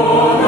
Lord.